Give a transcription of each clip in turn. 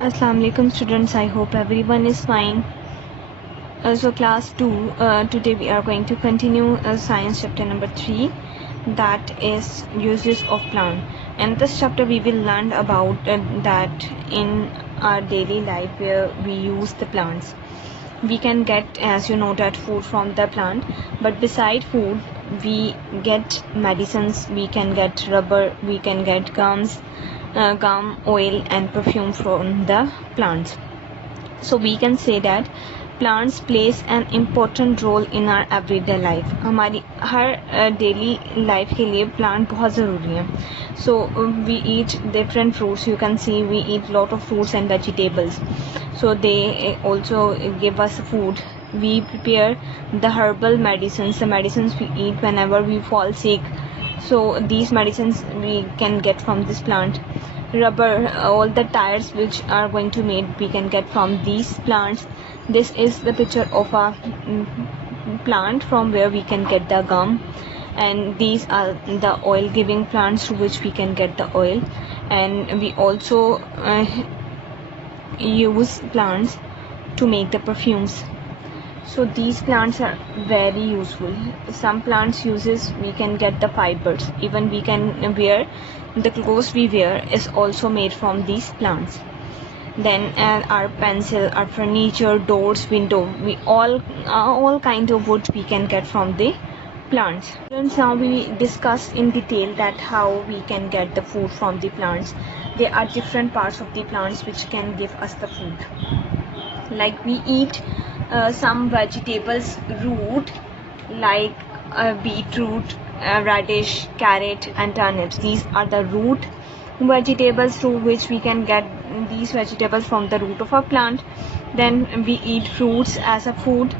Assalamu alaikum students, I hope everyone is fine. So class 2, today we are going to continue science chapter number 3, that is uses of plant. And this chapter we will learn about that in our daily life where we use the plants. We can get, as you know, that food from the plant, but beside food we get medicines, we can get rubber, we can get gum, oil and perfume from the plants. So we can say that plants plays an important role in our everyday life. हमारी हर daily life के लिए plant बहुत ज़रूरी है. So we eat different fruits. You can see we eat lot of fruits and vegetables. So they also give us food. We prepare the herbal medicines, the medicines we eat whenever we fall sick. So these medicines we can get from this plant. Rubber, all the tires which are going to made we can get from these plants. This is the picture of a plant from where we can get the gum, and these are the oil giving plants through which we can get the oil. And we also use plants to make the perfumes. So these plants are very useful. Some plants uses we can get the fibers. Even we can wear the clothes we wear is also made from these plants. Then our pencil, our furniture, doors, window, we all kind of wood we can get from the plants. Now we discuss in detail that how we can get the food from the plants. There are different parts of the plants which can give us the food. Like we eat some vegetables root, like beetroot, radish, carrot and turnips. These are the root vegetables through which we can get these vegetables from the root of a plant. Then we eat fruits as a food.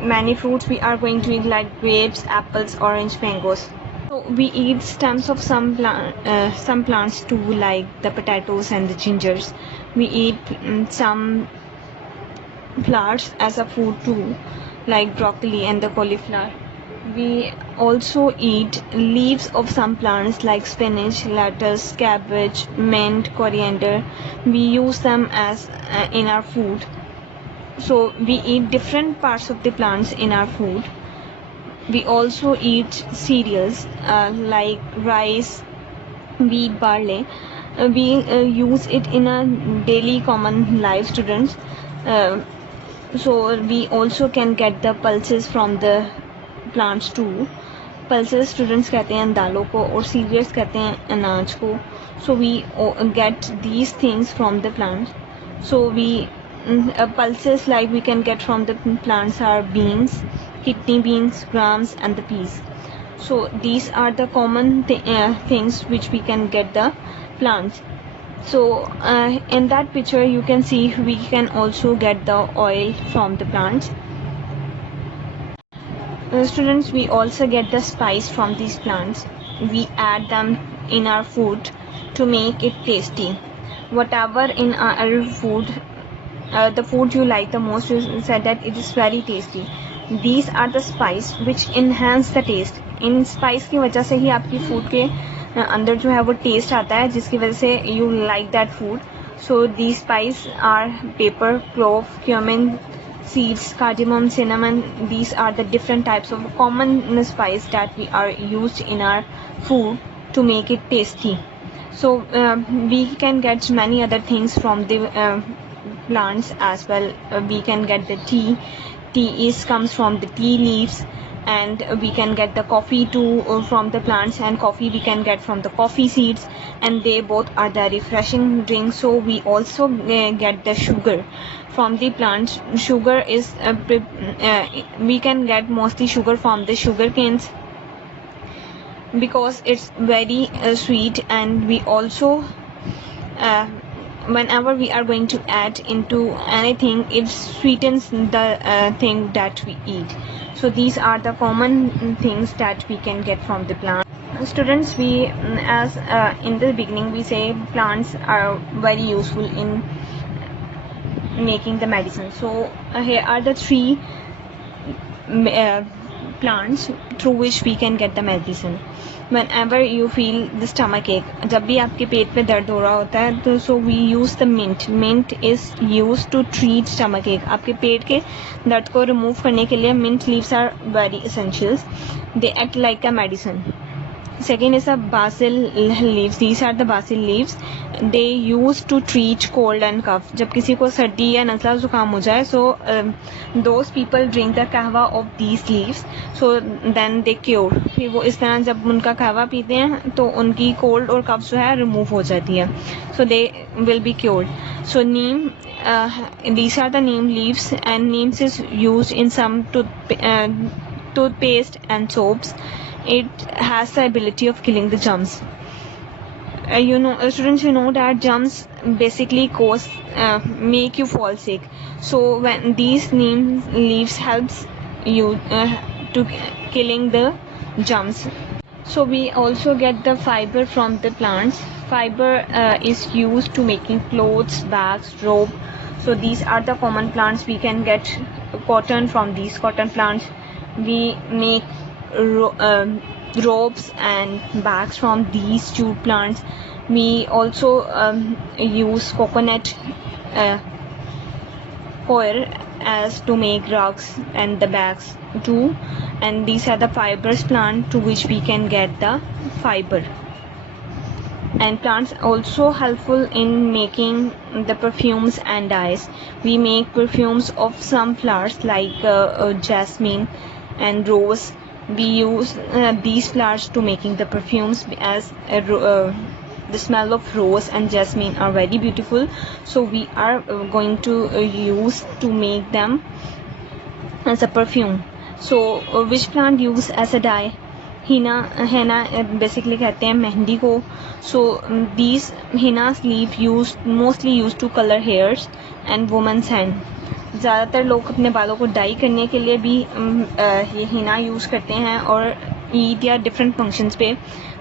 Many fruits we are going to eat, like grapes, apples, orange, mangoes. So we eat stems of some plants too, like the potatoes and the gingers. We eat some flowers as a food too, like broccoli and the cauliflower. We also eat leaves of some plants like spinach, lettuce, cabbage, mint, coriander. We use them as in our food. So we eat different parts of the plants in our food. We also eat cereals like rice, wheat, barley. We use it in a daily common life, students. So we also can get the pulses from the plants too. Pulses students कहते हैं दालों को और cereals कहते हैं अनाज को. So we get these things from the plants. So we pulses like we can get from the plants are beans, kidney beans, grams and the peas. So these are the common things which we can get the plants. So in that picture you can see we can also get the oil from the plants. Students, we also get the spice from these plants. We add them in our food to make it tasty. Whatever in our food, the food you like the most, you said that it is very tasty. These are the spice which enhance the taste. In spice की वजह से ही आपकी food के अंदर जो है वो taste आता है, जिसकी वजह से you like that food. So these spice are pepper, clove, cumin, seeds, cardamom, cinnamon. These are the different types of common spice that we are used in our food to make it tasty. So we can get many other things from the plants as well. We can get the tea. Tea comes from the tea leaves, and we can get the coffee too from the plants, and coffee we can get from the coffee seeds, and they both are the refreshing drinks. So we also get the sugar from the plants. Sugar is we can get mostly sugar from the sugar canes because it's very sweet, and we also whenever we are going to add into anything, it sweetens the thing that we eat. So these are the common things that we can get from the plant. Students, we as in the beginning we say plants are very useful in making the medicine. So here are the three plants through which we can get the medicine. Whenever you feel the stomach ache, जब भी आपके पेट पे दर्द हो रहा होता है तो so we use the mint is used to treat stomach ache. आपके पेट के दर्द को रिमूव करने के लिए mint leaves are very essentials. They act like a medicine. Second is the basil leaves. These are the basil leaves. They used to treat cold and cough. जब किसी को सर्दी या नज़ला ज़ुकाम हो जाए, so those people drink the कहवा of these leaves, so then they cure. फिर वो इस तरह जब उनका कहवा पीते हैं तो उनकी कोल्ड और कफ जो है रिमूव हो जाती है, so they will be cured. So neem, these are the neem leaves, and neem is used in some toothpaste and soaps. It has the ability of killing the germs. Students, you know that germs basically make you fall sick. So when these neem leaves helps you to killing the germs. So we also get the fiber from the plants. Fiber is used to making clothes, bags, rope. So these are the common plants. We can get cotton from these cotton plants. We make ropes and bags from these jute plants. We also use coconut coir as to make rugs and the bags too, and these are the fibrous plant to which we can get the fiber. And plants also helpful in making the perfumes and dyes. We make perfumes of some flowers like jasmine and rose. We use these flowers to making the perfumes, as the smell of rose and jasmine are very beautiful, so we are going to use to make them as a perfume. So which plant use as a dye? henna basically कहते हैं मेहंदी को. So these henna's leaf mostly used to color hairs and woman's hand. ज़्यादातर लोग अपने बालों को die करने के लिए भी ये हिना यूज़ करते हैं, और ईद या डिफरेंट फंक्शंस पे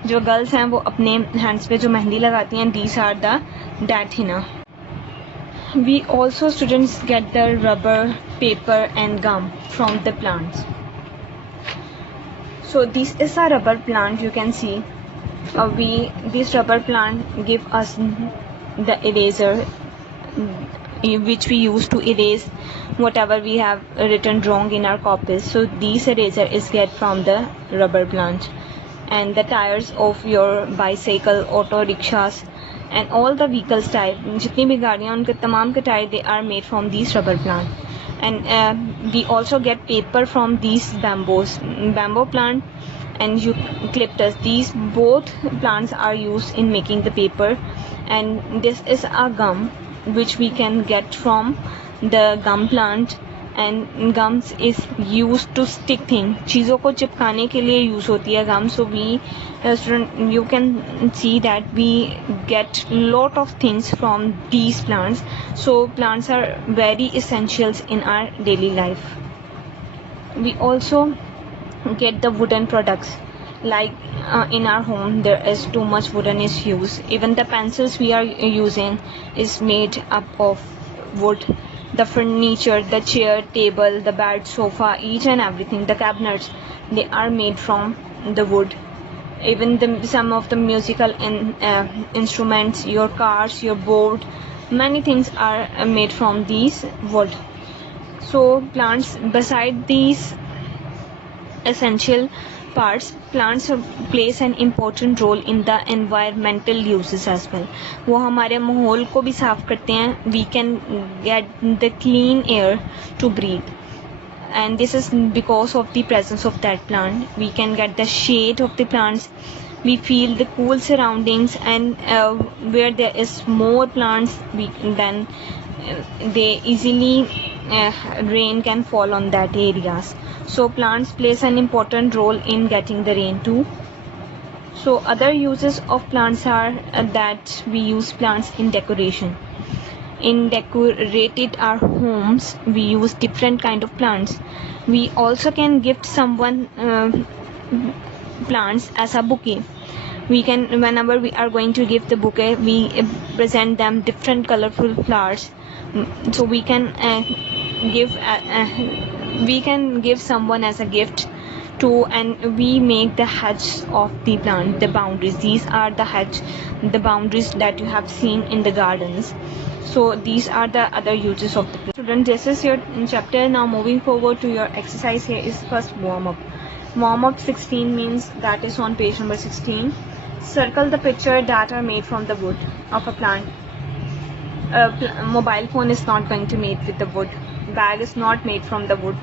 जो गर्ल्स हैं वो अपने हैंड्स पे जो मेहंदी लगाती हैं, these are the that henna. We also students get the rubber, paper and gum from the plants. So this is a rubber plant. You can see this rubber plant give us the eraser which we use to erase whatever we have written wrong in our copies. So these eraser is get from the rubber plant. And the tires of your bicycle, auto rickshaws and all the vehicles type, जितनी भी गाड़ियाँ उनके तमाम के tyre they are made from these rubber plant. And we also get paper from these bamboo plant and eucalyptus. These both plants are used in making the paper. And this is a gum which we can get from the gum plant. And gums is used to stick things. चीज़ों को चिपकाने के लिए use होती है gum. So we you can see that we get lot of things from these plants. So plants are very essentials in our daily life. We also get the wooden products. Like in our home there is too much wooden is used. Even the pencils we are using is made up of wood. The furniture, the chair, table, the bed, sofa, each and everything, the cabinets, they are made from the wood. Even some of the musical instruments, your cars, your board, many things are made from these wood. So plants, beside these essential parts, plants plays an important role in the environmental uses as well. वो हमारे माहौल को भी साफ करते हैं. We can get the clean air to breathe, and this is because of the presence of that plant. We can get the shade of the plants. We feel the cool surroundings, and where there is more plants, then they easily rain can fall on that areas. So plants plays an important role in getting the rain too. So other uses of plants are that we use plants in decoration. In decorated our homes, we use different kind of plants. We also can gift someone plants as a bouquet. We can, whenever we are going to give the bouquet, we present them different colorful flowers. So we can give someone as a gift to, and we make the hedge of the plant, the boundaries. These are the hedge, the boundaries that you have seen in the gardens. So these are the other uses of the plant. Student, this is your chapter. Now moving forward to your exercise, here is first warm up. Warm up 16 means, that is on page number 16. Circle the picture that are made from the wood of a plant. Mobile phone is not going to made with the wood. Bag is not made from the wood.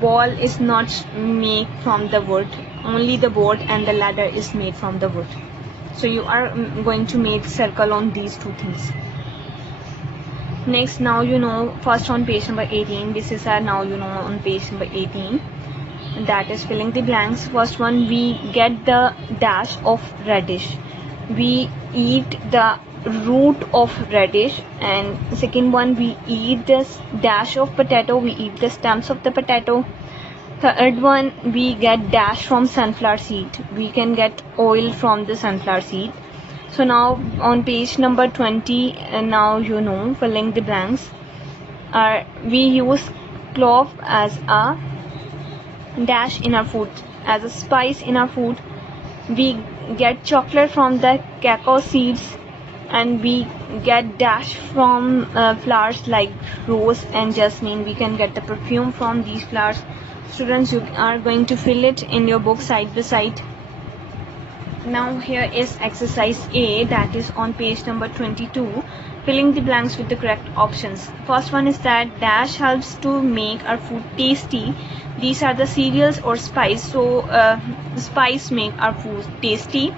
Ball is not made from the wood. Only the board and the ladder is made from the wood. So you are going to make circle on these two things. Next, now you know, first on page number 18, this is our now you know on page number 18, that is filling the blanks. First one, we get the dash of radish. We eat the root of radish. And second one, we eat this dash of potato. We eat the stems of the potato. Third one, we get dash from sunflower seed. We can get oil from the sunflower seed. So now on page number 20, now you know, filling the blanks, we use clove as a dash in our food, as a spice in our food. We get chocolate from the cacao seeds, and we get dash from flowers like rose and jasmine. We can get the perfume from these flowers. Students, you are going to fill it in your book side by side. Now here is exercise A, that is on page number 22, filling the blanks with the correct options. First one is that dash helps to make our food tasty. These are the cereals or spice, so spice make our food tasty.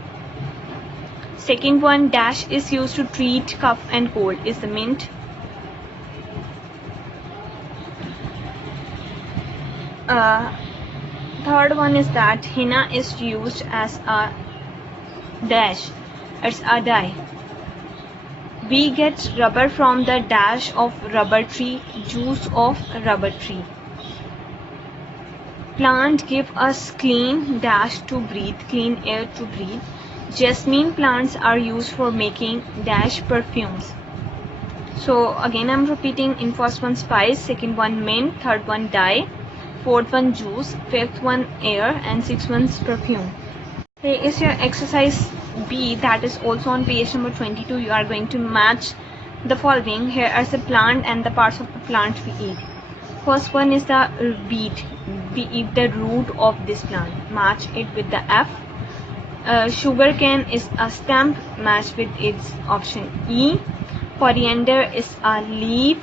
Second one, dash is used to treat cough and cold, is the mint. Third one is that henna is used as a dash, it's a dye. We get rubber from the dash of rubber tree, juice of rubber tree. Plant give us clean dash to breathe, clean air to breathe. Jasmine plants are used for making dash perfumes. So again I'm repeating, in first one spice, second one mint, third one dye, fourth one juice, fifth one air, and sixth one's perfume. Here is your exercise B, that is also on page number 22. You are going to match the following. Here are the plant and the parts of the plant we eat. First one is the beet. We eat the root of this plant. Match it with the F. Sugar cane is a stem. Match with its option E. Coriander is a leaf,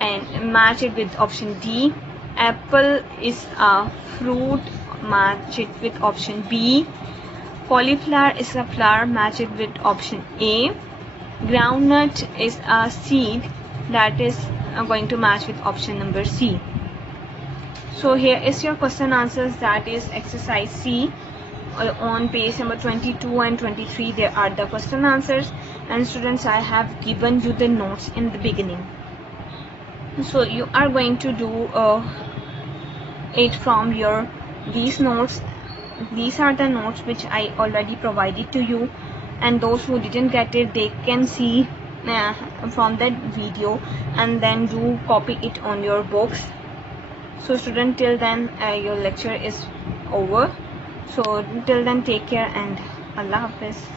and match it with option D. Apple is a fruit. Match it with option B. Cauliflower is a flower. Match it with option A. Groundnut is a seed. That is going to match with option number C. So here is your question answers, that is exercise C. On page number 22 and 23 there are the question answers, and students, I have given you the notes in the beginning. So you are going to do it from your these notes. These are the notes which I already provided to you, and those who didn't get it, they can see from that video and then do copy it on your books. So student, till then your lecture is over. So till then, take care and Allah Hafiz.